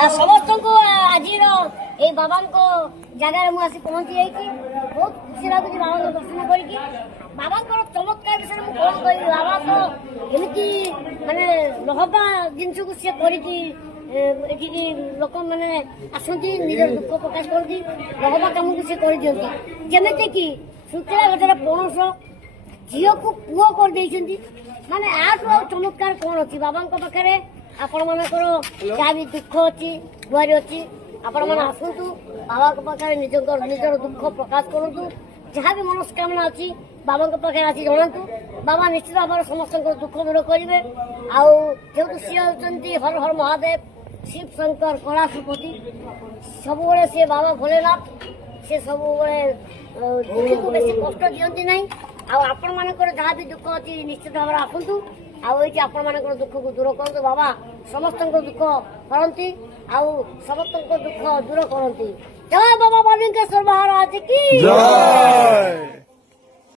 समस्त को आज बाबा जगार मुझे पहुंची जाइए बहुत खुशी लगुच बाबा दर्शन कर बाबा चमत्कार विषय मुझे कौन कह बाबा तो एमती मानने नहबा जिनस को सी कर लोक मैंने आसती निज दुख प्रकाश करती नहबा कम को सी कर दिखती जमी कि शुक्ला गजर पणस झील को पुओ कर माने आठ चमत्कार कौन अच्छी बाबा पाखे आपण मानकर जहाँ भी दुख अच्छी गुहारी अच्छी आपण मैंने आसतु बाबा पाखे निजर दुख प्रकाश करूँ जहाँ भी मनस्कामना अच्छी बाबा पाखे आसी जनातु बाबा निश्चित भाव समस्त दुख दूर करेंगे आउ सी होती हर हर महादेव शिव शंकर कैलाशपति सब सी बाबा भोलेनाथ सी सब दुखी को बेसी कष्ट दिखती ना आपण मानकर जहाँ भी दुख अच्छी निश्चित भाव आसतु आपण मान दुख को दूर करते बाबा समस्त दुख करती समस्त दुख दूर करती जय बाबा बालिकेश्वर महाराज की।